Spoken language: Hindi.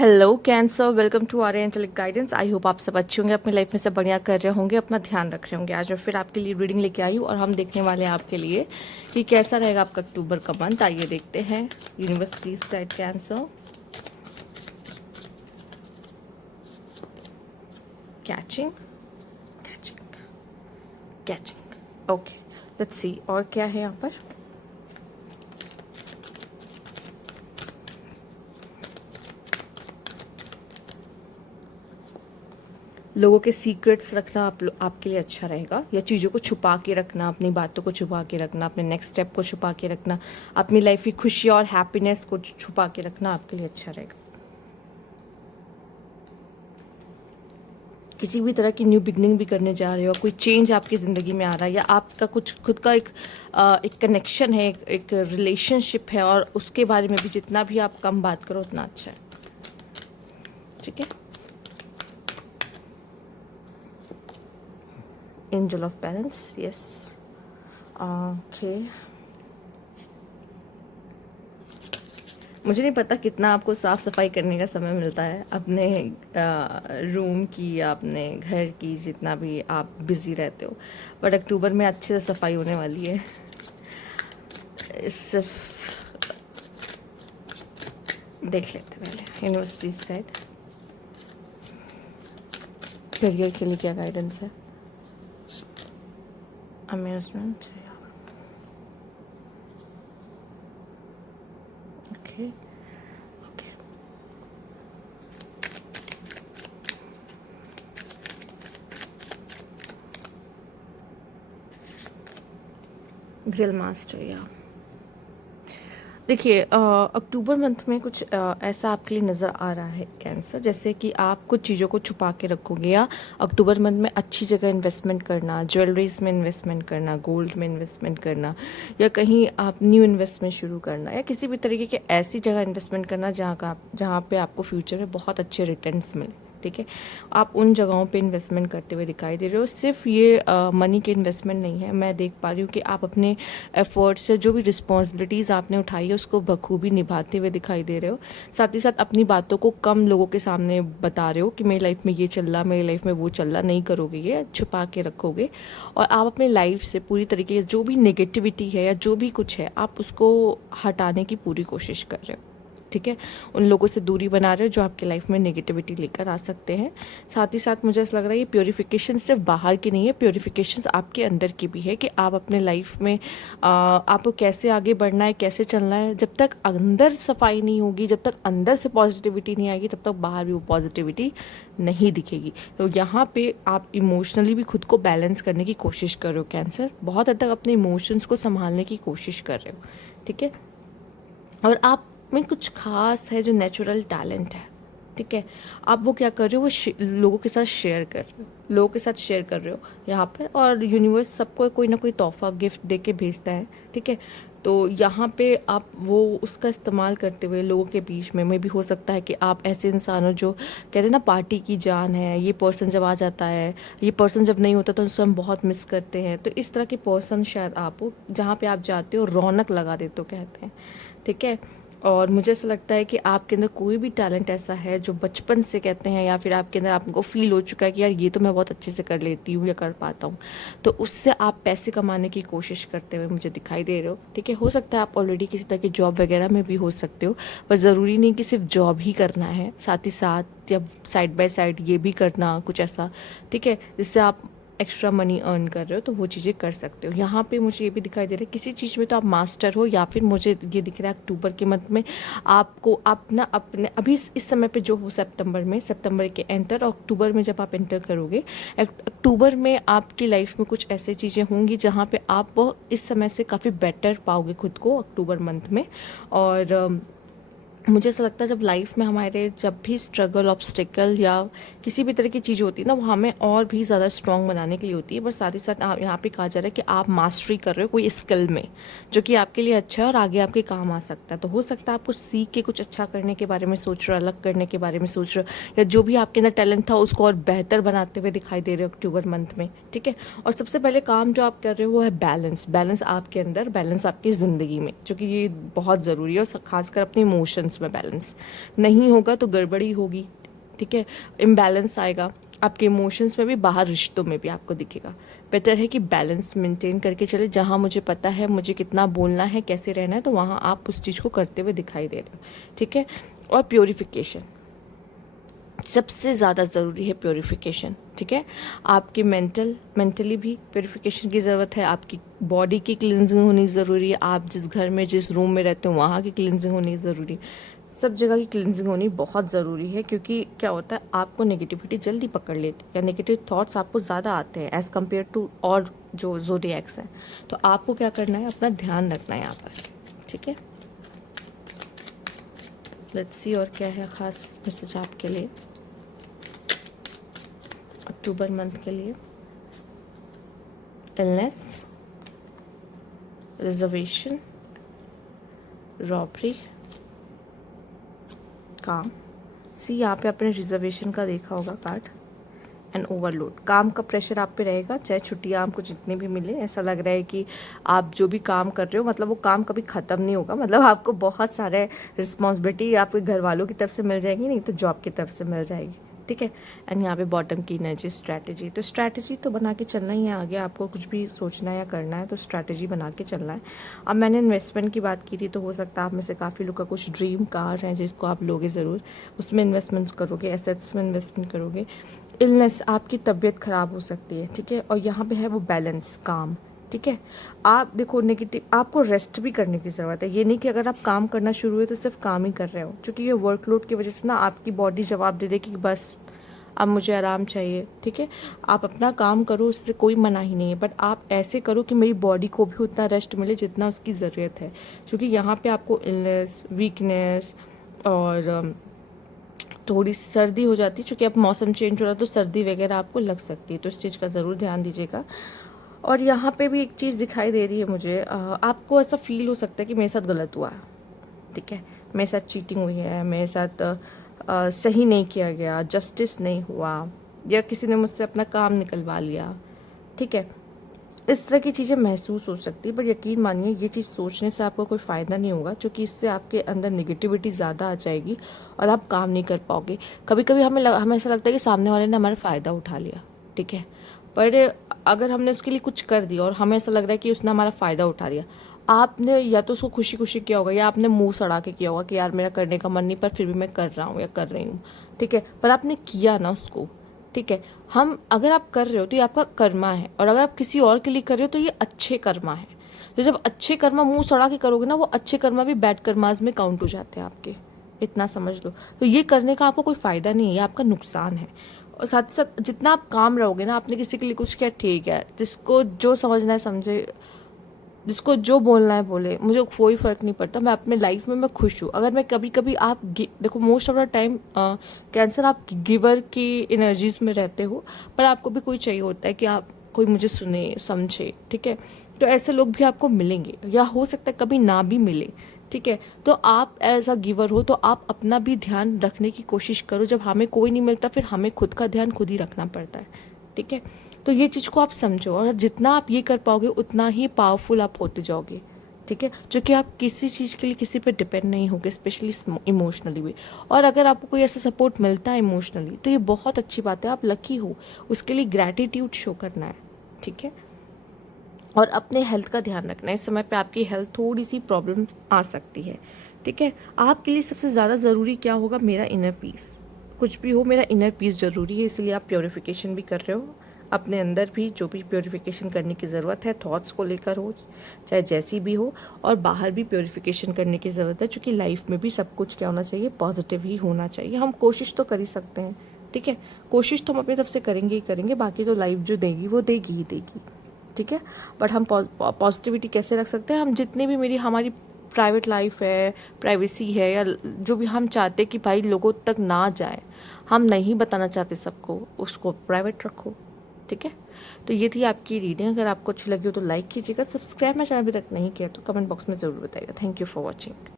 Hello Cancer, welcome to our angelic guidance. I hope आप सब अच्छे होंगे, अपनी लाइफ में सब बढ़िया कर रहे होंगे, अपना ध्यान रख रहे होंगे। आज मैं फिर आपके लिए रीडिंग लेके आई हूँ और हम देखने वाले हैं आपके लिए कि कैसा रहेगा आपका अक्टूबर का मंथ। आइए देखते हैं। Universe please guide cancer. Catching catching catching. Okay, let's see और क्या है यहाँ पर। लोगों के सीक्रेट्स रखना आपके लिए अच्छा रहेगा, या चीज़ों को छुपा के रखना, अपनी बातों को छुपा के रखना, अपने नेक्स्ट स्टेप को छुपा के रखना, अपनी लाइफ की खुशी और हैप्पीनेस को छुपा के रखना आपके लिए अच्छा रहेगा। किसी भी तरह की न्यू बिगनिंग भी करने जा रहे हो, कोई चेंज आपकी ज़िंदगी में आ रहा है, या आपका कुछ खुद का एक कनेक्शन है, एक रिलेशनशिप है, और उसके बारे में भी जितना भी आप कम बात करो उतना अच्छा है। ठीक है। Angel of balance, yes. Okay, मुझे नहीं पता कितना आपको साफ़ सफाई करने का समय मिलता है अपने रूम की या अपने घर की, जितना भी आप बिज़ी रहते हो, बट अक्टूबर में अच्छे से सफाई होने वाली है। सिर्फ देख लेते पहले यूनिवर्सिटी गाइड, करियर के लिए क्या गाइडेंस है। Amazement, okay okay. Grill master, या देखिए अक्टूबर मंथ में कुछ ऐसा आपके लिए नज़र आ रहा है कैंसर, जैसे कि आप कुछ चीज़ों को छुपा के रखोगे, या अक्टूबर मंथ में अच्छी जगह इन्वेस्टमेंट करना, ज्वेलरीज में इन्वेस्टमेंट करना, गोल्ड में इन्वेस्टमेंट करना, या कहीं आप न्यू इन्वेस्टमेंट शुरू करना, या किसी भी तरीके की ऐसी जगह इन्वेस्टमेंट करना जहाँ पे आपको फ्यूचर में बहुत अच्छे रिटर्न्स मिले। ठीक है, आप उन जगहों पे इन्वेस्टमेंट करते हुए दिखाई दे रहे हो। सिर्फ ये मनी के इन्वेस्टमेंट नहीं है, मैं देख पा रही हूँ कि आप अपने एफर्ट्स से जो भी रिस्पॉन्सिबिलिटीज़ आपने उठाई है उसको बखूबी निभाते हुए दिखाई दे रहे हो। साथ ही साथ अपनी बातों को कम लोगों के सामने बता रहे हो कि मेरी लाइफ में ये चल रहा, मेरी लाइफ में वो चल रहा, नहीं करोगे, ये छुपा के रखोगे। और आप अपनी लाइफ से पूरी तरीके से जो भी नेगेटिविटी है या जो भी कुछ है, आप उसको हटाने की पूरी कोशिश कर रहे हो। ठीक है, उन लोगों से दूरी बना रहे हो जो आपके लाइफ में नेगेटिविटी लेकर आ सकते हैं। साथ ही साथ मुझे ऐसा लग रहा है ये प्योरीफिकेशन सिर्फ बाहर की नहीं है, प्योरीफिकेशन आपके अंदर की भी है कि आप अपने लाइफ में आपको कैसे आगे बढ़ना है, कैसे चलना है। जब तक अंदर सफाई नहीं होगी, जब तक अंदर से पॉजिटिविटी नहीं आएगी, तब तक बाहर भी वो पॉजिटिविटी नहीं दिखेगी। तो यहाँ पे आप इमोशनली भी खुद को बैलेंस करने की कोशिश कर रहे हो कैंसर, बहुत हद तक अपने इमोशंस को संभालने की कोशिश कर रहे हो। ठीक है, और आप में कुछ खास है जो नेचुरल टैलेंट है। ठीक है, आप वो क्या कर रहे हो, वो लोगों के साथ शेयर कर रहे हो, लोगों के साथ शेयर कर रहे हो यहाँ पर। और यूनिवर्स सबको कोई ना कोई तोहफा गिफ्ट दे के भेजता है। ठीक है, तो यहाँ पे आप वो उसका इस्तेमाल करते हुए लोगों के बीच में भी हो सकता है कि आप ऐसे इंसान हो जो कहते हैं ना पार्टी की जान है, ये पर्सन जब आ जाता है, ये पर्सन जब नहीं होता तो उसे हम बहुत मिस करते हैं। तो इस तरह के पर्सन शायद आप हो, जहाँ पे आप जाते हो रौनक लगा देते हो कहते हैं। ठीक है, और मुझे ऐसा लगता है कि आपके अंदर कोई भी टैलेंट ऐसा है जो बचपन से कहते हैं, या फिर आपके अंदर आपको फील हो चुका है कि यार ये तो मैं बहुत अच्छे से कर लेती हूँ या कर पाता हूँ, तो उससे आप पैसे कमाने की कोशिश करते हुए मुझे दिखाई दे रहे हो। ठीक है, हो सकता है आप ऑलरेडी किसी तरह की जॉब वगैरह में भी हो सकते हो, पर ज़रूरी नहीं कि सिर्फ जॉब ही करना है, साथ ही साथ या साइड बाय साइड ये भी करना कुछ ऐसा। ठीक है, जिससे आप एक्स्ट्रा मनी अर्न कर रहे हो, तो वो चीज़ें कर सकते हो। यहाँ पे मुझे ये भी दिखाई दे रहा है किसी चीज़ में तो आप मास्टर हो, या फिर मुझे ये दिख रहा है अक्टूबर के मंथ में आपको अपना अपने अभी इस समय पे जो हो, सितंबर के एंटर, और अक्टूबर में जब आप एंटर करोगे, अक्टूबर में आपकी लाइफ में कुछ ऐसी चीज़ें होंगी जहाँ पे आप इस समय से काफ़ी बेटर पाओगे खुद को अक्टूबर मंथ में। और मुझे ऐसा लगता है जब लाइफ में हमारे जब भी स्ट्रगल, ऑब्स्टिकल या किसी भी तरह की चीज़ होती है ना, वो हमें और भी ज़्यादा स्ट्रॉन्ग बनाने के लिए होती है। बट साथ ही साथ यहाँ पे कहा जा रहा है कि आप मास्टरी कर रहे हो कोई स्किल में, जो कि आपके लिए अच्छा है और आगे आपके काम आ सकता है। तो हो सकता है आप कुछ सीख के कुछ अच्छा करने के बारे में सोच रहे हो, अलग करने के बारे में सोच रहे हो, या जो भी आपके अंदर टैलेंट था उसको और बेहतर बनाते हुए दिखाई दे रहे हो अक्टूबर मंथ में। ठीक है, और सबसे पहले काम जो आप कर रहे हो वो है बैलेंस। बैलेंस आपके अंदर, बैलेंस आपकी ज़िंदगी में, जो कि ये बहुत ज़रूरी है, और खासकर अपने इमोशंस बैलेंस में बैलेंस नहीं होगा तो गड़बड़ी होगी, ठीक है, इम्बैलेंस आएगा आपके इमोशंस में भी, बाहर रिश्तों में भी आपको दिखेगा। बेटर है कि बैलेंस मेंटेन करके चले, जहाँ मुझे पता है मुझे कितना बोलना है, कैसे रहना है, तो वहाँ आप उस चीज़ को करते हुए दिखाई दे रहे हो, ठीक है। और प्योरीफिकेशन सबसे ज़्यादा ज़रूरी है, प्योरीफिकेशन, ठीक है। आपकी मेंटली भी प्योरीफिकेशन की ज़रूरत है, आपकी बॉडी की क्लिनजिंग होनी ज़रूरी है, आप जिस घर में जिस रूम में रहते हो वहाँ की क्लिनजिंग होनी ज़रूरी, सब जगह की क्लिनजिंग होनी बहुत ज़रूरी है। क्योंकि क्या होता है, आपको नेगेटिविटी जल्दी पकड़ लेती है या नेगेटिव थॉट्स आपको ज़्यादा आते हैं एज़ कम्पेयर टू और जो ज़ोडिएक्स हैं। तो आपको क्या करना है, अपना ध्यान रखना है यहाँ पर, ठीक है। लेट्स सी और क्या है ख़ास मैसेज आपके लिए अक्टूबर मंथ के लिए। इलनेस, रिजर्वेशन, रॉबरी, काम। सी यहाँ पे आपने रिजर्वेशन का देखा होगा कार्ड, एंड ओवरलोड। काम का प्रेशर आप पे रहेगा, चाहे छुट्टियाँ आपको जितनी भी मिले, ऐसा लग रहा है कि आप जो भी काम कर रहे हो मतलब वो काम कभी ख़त्म नहीं होगा, मतलब आपको बहुत सारे रिस्पॉन्सिबिलिटी आपके घर वालों की तरफ से मिल जाएगी, नहीं तो जॉब की तरफ से मिल जाएगी, ठीक है। एंड यहाँ पे बॉटम की एनर्जी स्ट्रैटेजी, तो स्ट्रैटेजी तो बना के चलना ही है, आगे आपको कुछ भी सोचना है या करना है तो स्ट्रैटेजी बना के चलना है। अब मैंने इन्वेस्टमेंट की बात की थी, तो हो सकता है आप में से काफ़ी लोग का कुछ ड्रीम कार है जिसको आप लोगे ज़रूर, उसमें इन्वेस्टमेंट्स करोगे, एसेट्स में इन्वेस्टमेंट करोगे। इलनेस, आपकी तबीयत ख़राब हो सकती है, ठीक है। और यहाँ पे है वो बैलेंस, काम, ठीक है। आप देखो नेगेटिव, आपको रेस्ट भी करने की ज़रूरत है, ये नहीं कि अगर आप काम करना शुरू हुए तो सिर्फ काम ही कर रहे हो, क्योंकि ये वर्कलोड की वजह से ना आपकी बॉडी जवाब दे दे कि बस अब मुझे आराम चाहिए, ठीक है। आप अपना काम करो, उससे कोई मना ही नहीं है, बट आप ऐसे करो कि मेरी बॉडी को भी उतना रेस्ट मिले जितना उसकी ज़रूरत है, क्योंकि यहाँ पे आपको इलनेस, वीकनेस और थोड़ी सर्दी हो जाती है, चूँकि अब मौसम चेंज हो रहा है तो सर्दी वगैरह आपको लग सकती है, तो इस चीज़ का ज़रूर ध्यान दीजिएगा। और यहाँ पे भी एक चीज़ दिखाई दे रही है मुझे, आपको ऐसा फील हो सकता है कि मेरे साथ गलत हुआ है, ठीक है, मेरे साथ चीटिंग हुई है, मेरे साथ सही नहीं किया गया, जस्टिस नहीं हुआ, या किसी ने मुझसे अपना काम निकलवा लिया, ठीक है। इस तरह की चीज़ें महसूस हो सकती है, पर यकीन मानिए ये चीज़ सोचने से आपको कोई फ़ायदा नहीं होगा, क्योंकि इससे आपके अंदर नेगेटिविटी ज़्यादा आ जाएगी और आप काम नहीं कर पाओगे। कभी कभी हमें ऐसा लगता है कि सामने वाले ने हमारा फ़ायदा उठा लिया, ठीक है, पर अगर हमने उसके लिए कुछ कर दिया और हमें ऐसा लग रहा है कि उसने हमारा फ़ायदा उठा लिया, आपने या तो उसको खुशी खुशी किया होगा या आपने मुंह सड़ा के किया होगा कि यार मेरा करने का मन नहीं पर फिर भी मैं कर रहा हूँ या कर रही हूँ, ठीक है, पर आपने किया ना उसको, ठीक है। हम अगर आप कर रहे हो तो ये आपका कर्मा है, और अगर आप किसी और के लिए कर रहे हो तो ये अच्छे कर्मा है। तो जब अच्छे कर्मा मुंह सड़ा के करोगे ना, वो अच्छे कर्मा भी बैड कर्माज में काउंट हो जाते हैं आपके, इतना समझ लो। तो ये करने का आपको कोई फ़ायदा नहीं है, ये आपका नुकसान है। और साथ ही साथ जितना आप काम रहोगे ना, आपने किसी के लिए कुछ किया, ठीक है, जिसको जो समझना है समझे, जिसको जो बोलना है बोले, मुझे कोई फ़र्क नहीं पड़ता, मैं अपने लाइफ में मैं खुश हूँ। अगर मैं कभी कभी आप देखो most of the time cancer आप गिवर की एनर्जीज में रहते हो, पर आपको भी कोई चाहिए होता है कि आप कोई मुझे सुने समझे, ठीक है। तो ऐसे लोग भी आपको मिलेंगे, या हो सकता है कभी ना भी मिले, ठीक है। तो आप एज अ गिवर हो तो आप अपना भी ध्यान रखने की कोशिश करो, जब हमें कोई नहीं मिलता फिर हमें खुद का ध्यान खुद ही रखना पड़ता है, ठीक है। तो ये चीज़ को आप समझो, और जितना आप ये कर पाओगे उतना ही पावरफुल आप होते जाओगे, ठीक है, जो कि आप किसी चीज़ के लिए किसी पर डिपेंड नहीं होगे, स्पेशली इमोशनली भी। और अगर आपको कोई ऐसा सपोर्ट मिलता है इमोशनली तो ये बहुत अच्छी बात है, आप लकी हो, उसके लिए ग्रैटिट्यूड शो करना है, ठीक है। और अपने हेल्थ का ध्यान रखना है, इस समय पे आपकी हेल्थ थोड़ी सी प्रॉब्लम आ सकती है, ठीक है। आपके लिए सबसे ज़्यादा ज़रूरी क्या होगा, मेरा इनर पीस, कुछ भी हो मेरा इनर पीस ज़रूरी है, इसलिए आप प्योरीफिकेशन भी कर रहे हो अपने अंदर भी, जो भी प्योरीफिकेशन करने की ज़रूरत है, थॉट्स को लेकर हो चाहे जैसी भी हो, और बाहर भी प्योरीफिकेशन करने की ज़रूरत है, क्योंकि लाइफ में भी सब कुछ क्या होना चाहिए, पॉजिटिव ही होना चाहिए। हम कोशिश तो कर ही सकते हैं, ठीक है, कोशिश तो हम अपनी तरफ से करेंगे ही करेंगे, बाकी तो लाइफ जो देगी वो देगी ही देगी, ठीक है। बट हम पॉजिटिविटी कैसे रख सकते हैं, हम जितने भी हमारी प्राइवेट लाइफ है, प्राइवेसी है, या जो भी हम चाहते कि भाई लोगों तक ना जाए, हम नहीं बताना चाहते सबको, उसको प्राइवेट रखो, ठीक है। तो ये थी आपकी रीडिंग, अगर आपको अच्छी लगी हो तो लाइक कीजिएगा, सब्सक्राइब मेरा चैनल अभी तक नहीं किया तो कमेंट बॉक्स में ज़रूर बताइएगा। Thank you for watching.